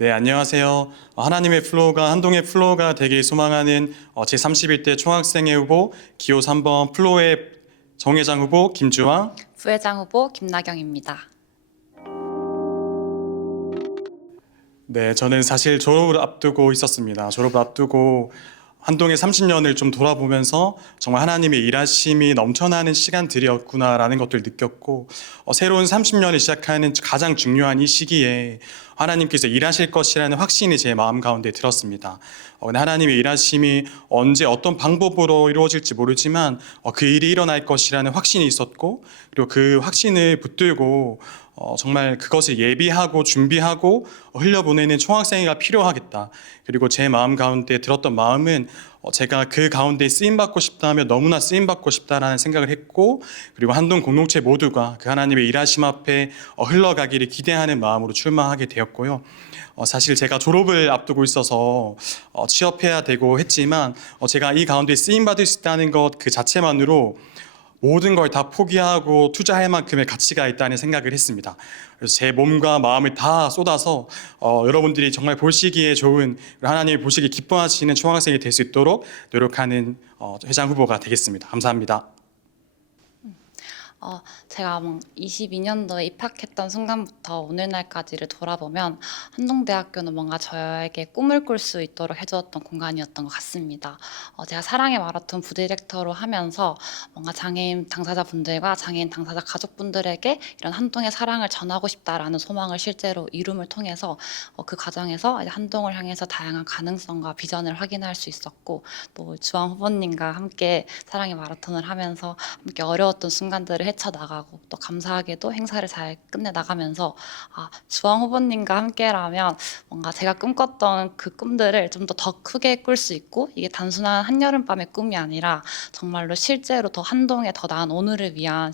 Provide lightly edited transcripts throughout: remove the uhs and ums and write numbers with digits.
네, 안녕하세요. 하나님의 플로우가 한동의 플로우가 되길 소망하는 제31대 총학생회 후보 기호 3번 플로우의 정회장 후보 김주왕, 부회장 후보 김나경입니다. 네, 저는 사실 졸업을 앞두고 있었습니다. 졸업을 앞두고 한동의 30년을 좀 돌아보면서 정말 하나님의 일하심이 넘쳐나는 시간들이었구나라는 것들 느꼈고, 새로운 30년을 시작하는 가장 중요한 이 시기에 하나님께서 일하실 것이라는 확신이 제 마음 가운데 들었습니다. 근데 하나님의 일하심이 언제 어떤 방법으로 이루어질지 모르지만 그 일이 일어날 것이라는 확신이 있었고, 그리고 그 확신을 붙들고 정말 그것을 예비하고 준비하고 흘려보내는 총학생회가 필요하겠다. 그리고 제 마음 가운데 들었던 마음은 제가 그 가운데 쓰임받고 싶다면 너무나 쓰임받고 싶다라는 생각을 했고, 그리고 한동 공동체 모두가 그 하나님의 일하심 앞에 흘러가기를 기대하는 마음으로 출마하게 되었고요. 사실 제가 졸업을 앞두고 있어서 취업해야 되고 했지만 제가 이 가운데 쓰임받을 수 있다는 것 그 자체만으로 모든 걸 다 포기하고 투자할 만큼의 가치가 있다는 생각을 했습니다. 그래서 제 몸과 마음을 다 쏟아서 여러분들이 정말 보시기에 좋은, 하나님이 보시기 기뻐하시는 총학생이 될 수 있도록 노력하는 회장 후보가 되겠습니다. 감사합니다. 제가 22년도에 입학했던 순간부터 오늘날까지를 돌아보면 한동대학교는 뭔가 저에게 꿈을 꿀 수 있도록 해주었던 공간이었던 것 같습니다. 제가 사랑의 마라톤 부디렉터로 하면서 뭔가 장애인 당사자분들과 장애인 당사자 가족분들에게 이런 한동의 사랑을 전하고 싶다라는 소망을 실제로 이룸을 통해서 그 과정에서 한동을 향해서 다양한 가능성과 비전을 확인할 수 있었고, 또 주왕 후보님과 함께 사랑의 마라톤을 하면서 함께 어려웠던 순간들을 헤쳐나가고, 또 감사하게도 행사를 잘 끝내나가면서 주왕 후보님과 함께라면 뭔가 제가 꿈꿨던 그 꿈들을 좀 더 크게 꿀 수 있고, 이게 단순한 한여름밤의 꿈이 아니라 정말로 실제로 더 한동의 더 나은 오늘을 위한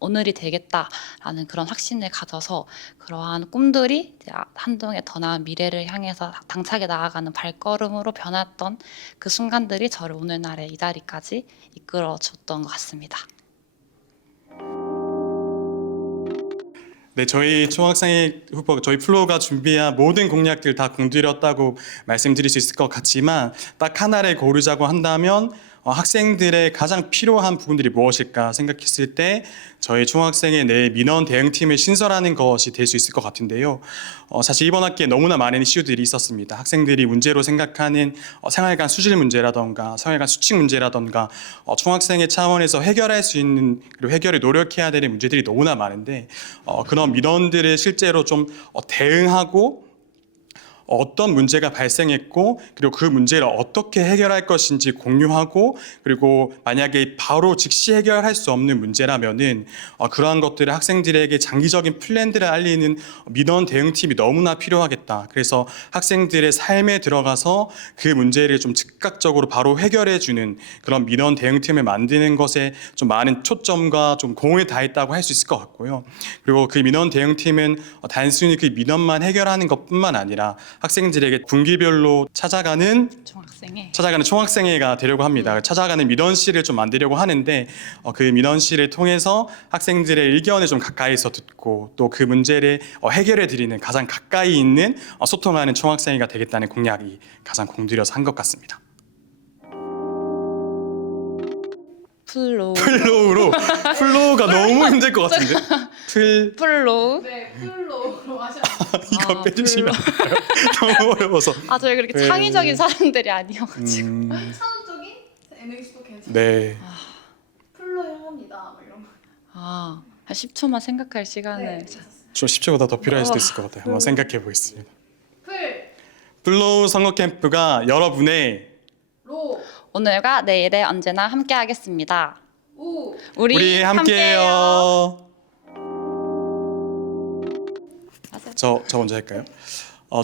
오늘이 되겠다라는 그런 확신을 가져서 그러한 꿈들이 한동의 더 나은 미래를 향해서 당차게 나아가는 발걸음으로 변했던 그 순간들이 저를 오늘날의 이 자리까지 이끌어 줬던 것 같습니다. 네, 저희 총학생회 후보, 저희 플로우가 준비한 모든 공약들 다 공들였다고 말씀드릴 수 있을 것 같지만, 딱 하나를 고르자고 한다면 학생들의 가장 필요한 부분들이 무엇일까 생각했을 때 저희 총학생회 내 민원 대응팀을 신설하는 것이 될 수 있을 것 같은데요. 사실 이번 학기에 너무나 많은 이슈들이 있었습니다. 학생들이 문제로 생각하는 생활관 수질 문제라던가 생활관 수칙 문제라던가 총학생회 차원에서 해결할 수 있는, 그리고 해결에 노력해야 되는 문제들이 너무나 많은데, 그런 민원들을 실제로 좀 대응하고 어떤 문제가 발생했고, 그리고 그 문제를 어떻게 해결할 것인지 공유하고, 그리고 만약에 바로 즉시 해결할 수 없는 문제라면은 그러한 것들을 학생들에게 장기적인 플랜들을 알리는 민원 대응팀이 너무나 필요하겠다. 그래서 학생들의 삶에 들어가서 그 문제를 좀 즉각적으로 바로 해결해 주는 그런 민원 대응팀을 만드는 것에 좀 많은 초점과 좀 공을 다했다고 할 수 있을 것 같고요. 그리고 그 민원 대응팀은 단순히 그 민원만 해결하는 것뿐만 아니라 학생들에게 분기별로 찾아가는 총학생회가 되려고 합니다. 찾아가는 민원실을 좀 만들려고 하는데, 그 민원실을 통해서 학생들의 의견을 좀 가까이서 듣고, 또 그 문제를 해결해 드리는 가장 가까이 있는 소통하는 총학생회가 되겠다는 공약이 가장 공들여서 한 것 같습니다. 플로우가 너무 힘들 것 같은데. 플로우. 네, 플로우로 하셔야 돼요. 이거 빼주시면 너무 어려워서. 저희 그렇게 창의적인 사람들이 아니어가지고. 창의적인 NX도 괜찮아요. 네. 플로 향합니다. 뭐 이런 거. 한 10초만 생각할 시간을. 네, 저 10초보다 더 필요할 수도 있을 것 같아요. 한번 생각해 보겠습니다. 플로우 선거 캠프가 여러분의 로, 오늘과 내일에 언제나 함께하겠습니다. 우, 우리 함께해요. 저 먼저 할까요?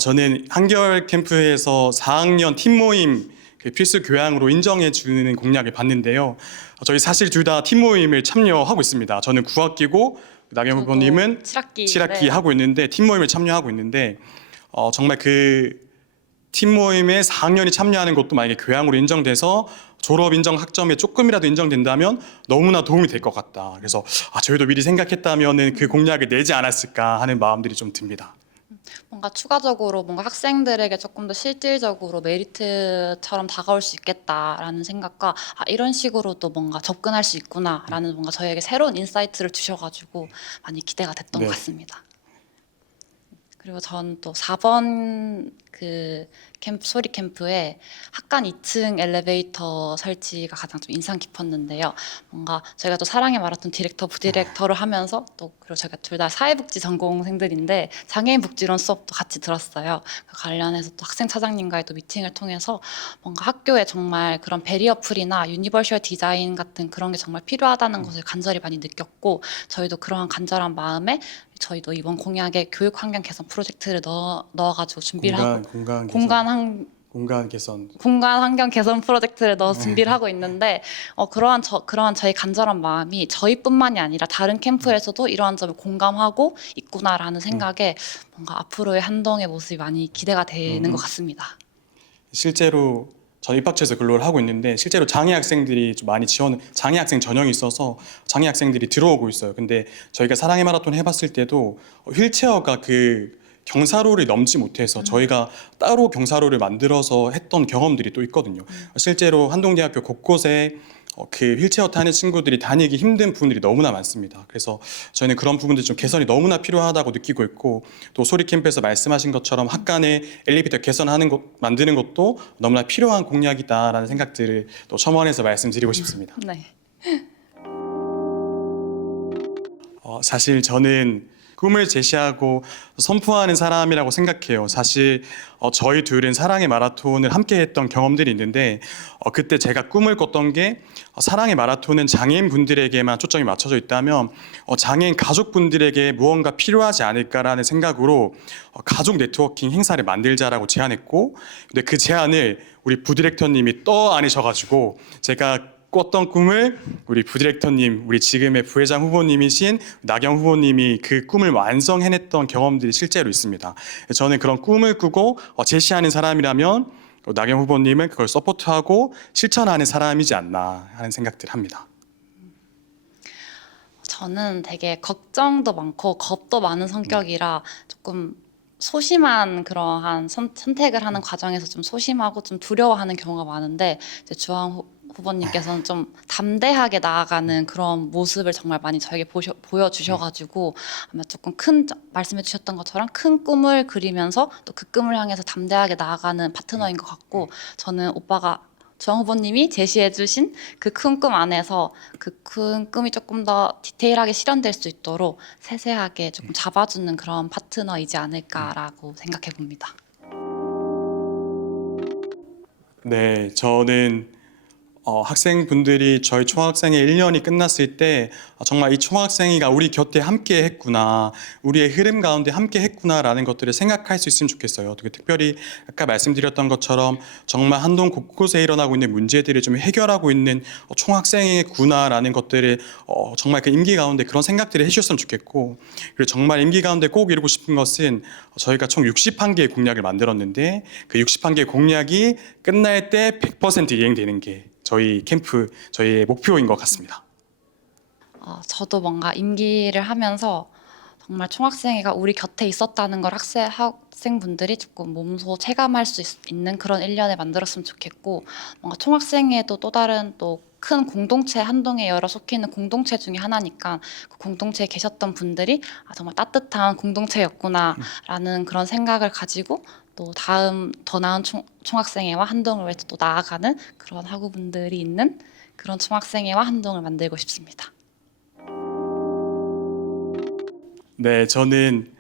저는 한겨울 캠프에서 4학년 팀 모임 그 필수 교양으로 인정해 주는 공약을 봤는데요. 저희 사실 둘 다 팀 모임을 참여하고 있습니다. 저는 9학기고 나경 후보님은 7학기 네. 하고 있는데, 팀 모임을 참여하고 있는데, 정말 그 팀 모임에 4학년이 참여하는 것도 만약에 교양으로 인정돼서 졸업 인정 학점에 조금이라도 인정된다면 너무나 도움이 될 것 같다. 그래서 저희도 미리 생각했다면은 그 공약을 내지 않았을까 하는 마음들이 좀 듭니다. 뭔가 추가적으로 뭔가 학생들에게 조금 더 실질적으로 메리트처럼 다가올 수 있겠다라는 생각과 이런 식으로도 뭔가 접근할 수 있구나라는 뭔가 저희에게 새로운 인사이트를 주셔가지고 많이 기대가 됐던 네. 것 같습니다. 그리고 전 또 4번 그 캠프 소리 캠프에 학관 2층 엘리베이터 설치가 가장 좀 인상 깊었는데요. 뭔가 저희가 또 사랑의 마라톤 디렉터 부디렉터를 하면서 또 그리고 저희가 둘 다 사회복지 전공생들인데 장애인 복지론 수업도 같이 들었어요. 그 관련해서 또 학생 차장님과의 또 미팅을 통해서 뭔가 학교에 정말 그런 베리어 풀이나 유니버셜 디자인 같은 그런 게 정말 필요하다는 것을 간절히 많이 느꼈고 저희도 그러한 간절한 마음에 저희도 이번 공약에 교육 환경 개선 프로젝트를 넣어가지고 준비를 하고 공간 개선. 공간 환경 개선 프로젝트를 넣어서 준비를 하고 있는데 그러한 저희 간절한 마음이 저희뿐만이 아니라 다른 캠프에서도 이러한 점을 공감하고 있구나라는 생각에 뭔가 앞으로의 한동의 모습이 많이 기대가 되는 것 같습니다. 실제로 저 입학처에서 근로를 하고 있는데 실제로 장애 학생들이 좀 많이 장애 학생 전형이 있어서 장애 학생들이 들어오고 있어요. 근데 저희가 사랑의 마라톤 해봤을 때도 휠체어가 그 경사로를 넘지 못해서 저희가 따로 경사로를 만들어서 했던 경험들이 또 있거든요. 실제로 한동대학교 곳곳에 그 휠체어 타는 친구들이 다니기 힘든 부분들이 너무나 많습니다. 그래서 저희는 그런 부분들 좀 개선이 너무나 필요하다고 느끼고 있고 또 소리 캠프에서 말씀하신 것처럼 학간의 엘리베이터 개선하는 것 만드는 것도 너무나 필요한 공약이다라는 생각들을 또 첨언해서 말씀드리고 싶습니다. 네. 사실 저는 꿈을 제시하고 선포하는 사람이라고 생각해요. 사실 저희 둘은 사랑의 마라톤을 함께 했던 경험들이 있는데 그때 제가 꿈을 꿨던 게 사랑의 마라톤은 장애인 분들에게만 초점이 맞춰져 있다면 장애인 가족분들에게 무언가 필요하지 않을까라는 생각으로 가족 네트워킹 행사를 만들자라고 제안했고 근데 그 제안을 우리 부디렉터님이 떠안으셔가지고 제가 꿨던 꿈을 우리 부디렉터님, 우리 지금의 부회장 후보님이신 나경 후보님이 그 꿈을 완성해냈던 경험들이 실제로 있습니다. 저는 그런 꿈을 꾸고 제시하는 사람이라면 나경 후보님은 그걸 서포트하고 실천하는 사람이지 않나 하는 생각들을 합니다. 저는 되게 걱정도 많고 겁도 많은 성격이라 조금 소심한 그러한 선택을 하는 과정에서 좀 소심하고 좀 두려워하는 경우가 많은데 이제 주한 후보님께서는 좀 담대하게 나아가는 그런 모습을 정말 많이 저에게 보여주셔가지고 아마 조금 말씀해 주셨던 것처럼 큰 꿈을 그리면서 또 그 꿈을 향해서 담대하게 나아가는 파트너인 것 같고 저는 주한 후보님이 제시해 주신 그 큰 꿈 안에서 그 큰 꿈이 조금 더 디테일하게 실현될 수 있도록 세세하게 조금 잡아주는 그런 파트너이지 않을까라고 생각해 봅니다. 네, 저는 학생분들이 저희 총학생회 1년이 끝났을 때 정말 이 총학생회가 우리 곁에 함께 했구나, 우리의 흐름 가운데 함께 했구나라는 것들을 생각할 수 있으면 좋겠어요. 특별히 아까 말씀드렸던 것처럼 정말 한동 곳곳에 일어나고 있는 문제들을 좀 해결하고 있는 총학생회구나라는 것들을 정말 그 임기 가운데 그런 생각들을 해주셨으면 좋겠고 그리고 정말 임기 가운데 꼭 이루고 싶은 것은 저희가 총 61개의 공약을 만들었는데 그 61개의 공약이 끝날 때 100% 이행되는 게 저희 캠프 저희의 목표인 것 같습니다. 저도 뭔가 임기를 하면서 정말 총학생회가 우리 곁에 있었다는 걸 학생분들이 조금 몸소 체감할 수 있는 그런 1년을 만들었으면 좋겠고 뭔가 총학생회도 또 다른 또 큰 공동체 한동에 여러 속해 있는 공동체 중에 하나니까 그 공동체에 계셨던 분들이 정말 따뜻한 공동체였구나라는 그런 생각을 가지고 또 다음 더 나은 총학생회와 한동을 위해서 또 나아가는 그런 학우분들이 있는 그런 총학생회와 한동을 만들고 싶습니다. 네, 저는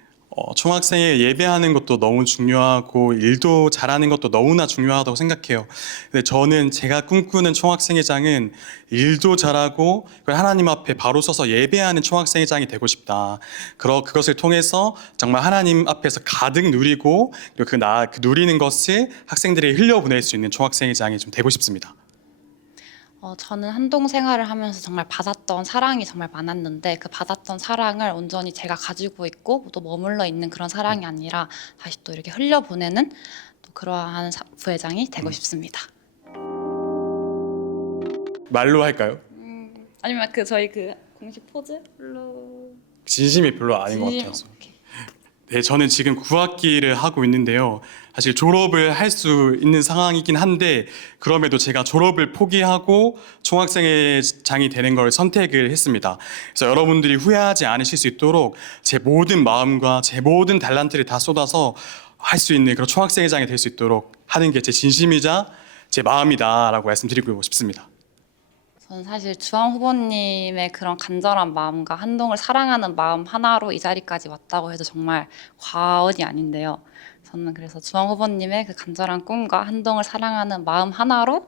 총학생회 예배하는 것도 너무 중요하고 일도 잘하는 것도 너무나 중요하다고 생각해요. 근데 저는 제가 꿈꾸는 총학생회장은 일도 잘하고 하나님 앞에 바로 서서 예배하는 총학생회장이 되고 싶다. 그것을 통해서 정말 하나님 앞에서 가득 누리고 그리고 그 누리는 것을 학생들에게 흘려보낼 수 있는 총학생회장이 좀 되고 싶습니다. 저는 한동 생활을 하면서 정말 받았던 사랑이 정말 많았는데 그 받았던 사랑을 온전히 제가 가지고 있고 또 머물러 있는 그런 사랑이 아니라 다시 또 이렇게 흘려보내는 또 그러한 부회장이 되고 싶습니다. 말로 할까요? 아니면 저희 공식 포즈? 진심이 별로 아닌 것 진심? 같아서. 오케이. 네, 저는 지금 9학기를 하고 있는데요. 사실 졸업을 할 수 있는 상황이긴 한데 그럼에도 제가 졸업을 포기하고 총학생회장이 되는 걸 선택을 했습니다. 그래서 여러분들이 후회하지 않으실 수 있도록 제 모든 마음과 제 모든 달란트를 다 쏟아서 할 수 있는 그런 총학생회장이 될 수 있도록 하는 게 제 진심이자 제 마음이다라고 말씀드리고 싶습니다. 저는 사실 주황 후보님의 그런 간절한 마음과 한동을 사랑하는 마음 하나로 이 자리까지 왔다고 해도 정말 과언이 아닌데요. 저는 그래서 주황 후보님의 그 간절한 꿈과 한동을 사랑하는 마음 하나로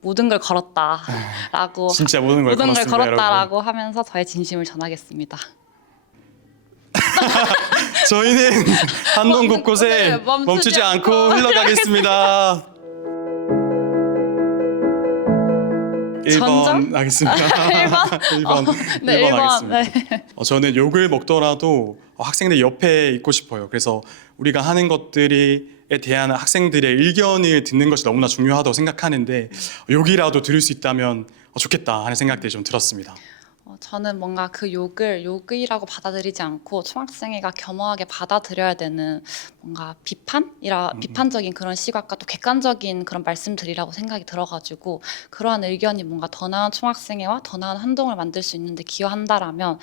모든 걸 걸었다라고 진짜 모든 걸 모든 걸 걸었습니다, 여러분. 걸었다라고 하면서 저의 진심을 전하겠습니다. 저희는 한동 곳곳에 네, 멈추지 않고 흘러가겠습니다. 1번 전전? 하겠습니다. 1번 네, 1번 1번. 하겠습니다. 네. 저는 욕을 먹더라도 학생들 옆에 있고 싶어요. 그래서 우리가 하는 것들에 대한 학생들의 의견을 듣는 것이 너무나 중요하다고 생각하는데 욕이라도 들을 수 있다면 좋겠다 하는 생각들이 좀 들었습니다. 저는 뭔가 그 욕을 욕이라고 받아들이지 않고 총학생회가 겸허하게 받아들여야 되는 뭔가 비판적인 그런 시각과 또 객관적인 그런 말씀들이라고 생각이 들어가지고 그러한 의견이 뭔가 더 나은 총학생회와 더 나은 한동을 만들 수 있는데 기여한다라면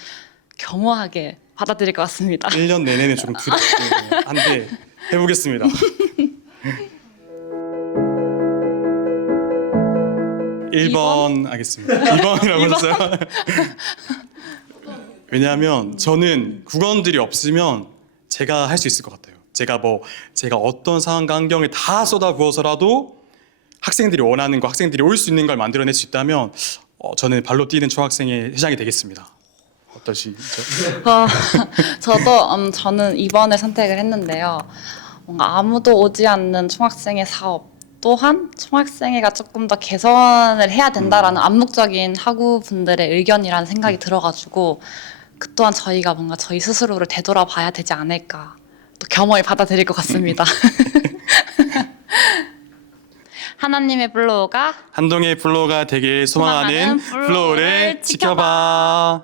겸허하게 받아들일 것 같습니다. 1년 내내는 조금 두렵긴 한데 해보겠습니다. 1번 하겠습니다. 2번이라고 했어요. 왜냐하면 저는 국원들이 없으면 제가 할 수 있을 것 같아요. 제가 어떤 상황과 환경을 다 쏟아부어서라도 학생들이 원하는 거, 학생들이 올 수 있는 걸 만들어낼 수 있다면 저는 발로 뛰는 총학생의 회장이 되겠습니다. 어떠시죠? 저는 2번을 선택을 했는데요. 뭔가 아무도 오지 않는 총학생회 사업 또한 총학생회가 조금 더 개선을 해야 된다라는 암묵적인 학우분들의 의견이라는 생각이 들어가지고 그 또한 저희가 뭔가 저희 스스로를 되돌아봐야 되지 않을까 또 겸허히 받아들일 것 같습니다. 하나님의 플로우가 한동의 플로우가 되길 소망하는 소망하는 플로우를 플로우를 지켜봐.